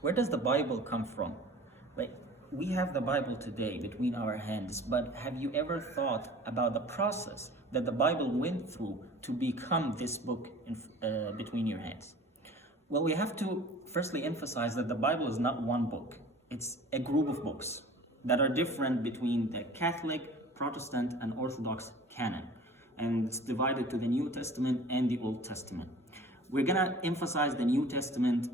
Where does the Bible come from? Like, we have the Bible today between our hands, but have you ever thought about the process that the Bible went through to become this book between your hands? Well, we have to firstly emphasize that the Bible is not one book. It's a group of books that are different between the Catholic, Protestant, and Orthodox canon. And it's divided to the New Testament and the Old Testament. We're gonna emphasize the New Testament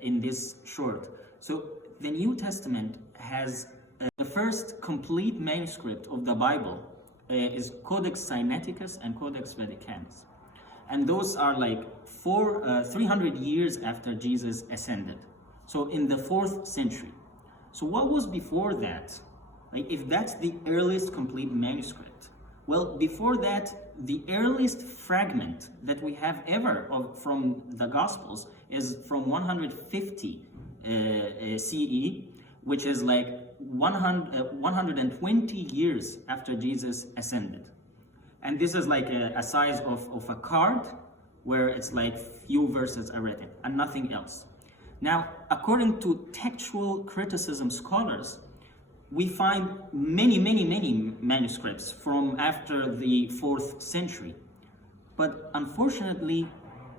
in this short. So the New Testament has the first complete manuscript of the Bible is Codex Sinaiticus and Codex Vaticanus. And those are like 300 years after Jesus ascended. So in the 4th century. So what was before that? Like, if that's the earliest complete manuscript, well, before that, the earliest fragment that we have ever from the Gospels is from 150 CE, which is like 120 years after Jesus ascended. And this is like a size of a card where it's like few verses are written and nothing else. Now, according to textual criticism scholars, we find many manuscripts from after the 4th century. But unfortunately,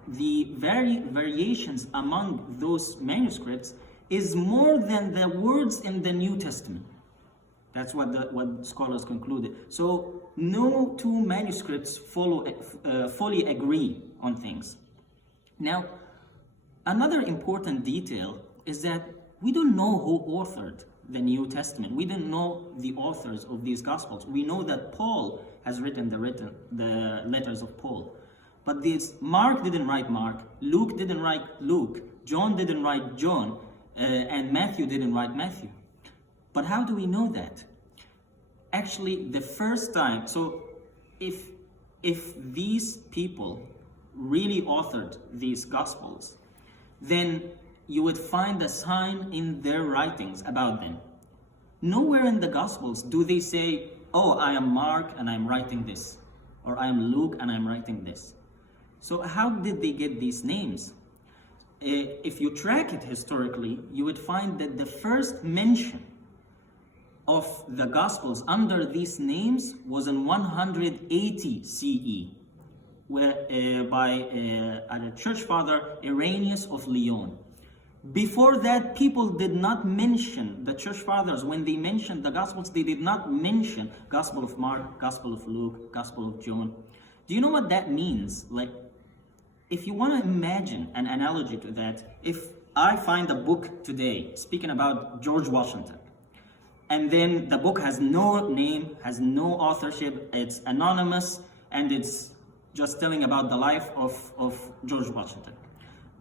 the variations among those manuscripts is more than the words in the New Testament. That's what scholars concluded. So no two manuscripts fully agree on things. Now, another important detail is that we don't know who authored the New Testament. We don't know the authors of these Gospels. We know that Paul has written the letters of Paul. But Mark didn't write Mark, Luke didn't write Luke, John didn't write John, and Matthew didn't write Matthew. But how do we know that? Actually, the first time, so if these people really authored these Gospels, then you would find a sign in their writings about them. Nowhere in the Gospels do they say, oh, I am Mark and I'm writing this, or I am Luke and I'm writing this. So how did they get these names? If you track it historically, you would find that the first mention of the Gospels under these names was in 180 CE, by a church father, Irenaeus of Lyon. Before that, people did not mention, the church fathers, when they mentioned the Gospels, they did not mention Gospel of Mark, Gospel of Luke, Gospel of John. Do you know what that means? Like, if you want to imagine an analogy to that, if I find a book today speaking about George Washington, and then the book has no name, has no authorship, it's anonymous, and it's just telling about the life of George Washington.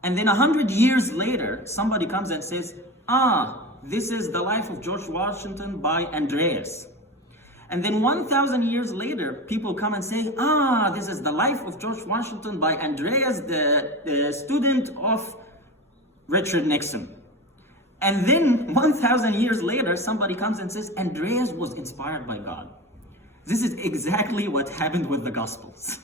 And then 100 years later, somebody comes and says, this is the life of George Washington by Andreas. And then 1,000 years later, people come and say, this is the life of George Washington by Andreas, the student of Richard Nixon. And then 1,000 years later, somebody comes and says, Andreas was inspired by God. This is exactly what happened with the Gospels.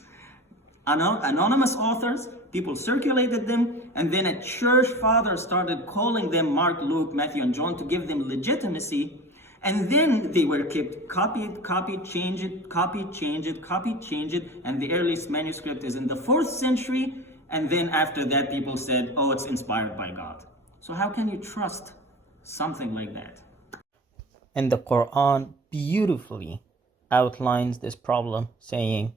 Anonymous authors, people circulated them, and then a church father started calling them Mark, Luke, Matthew, and John to give them legitimacy. And then they were kept copied, change it, and the earliest manuscript is in the 4th century, and then after that people said, it's inspired by God. So how can you trust something like that? And the Quran beautifully outlines this problem, saying,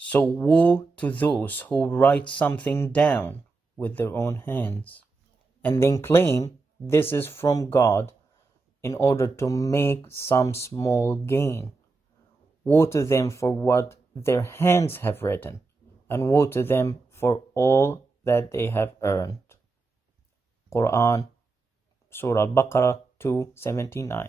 so woe to those who write something down with their own hands, and then claim this is from God in order to make some small gain. Woe to them for what their hands have written, and woe to them for all that they have earned. Quran, Surah Al-Baqarah 279.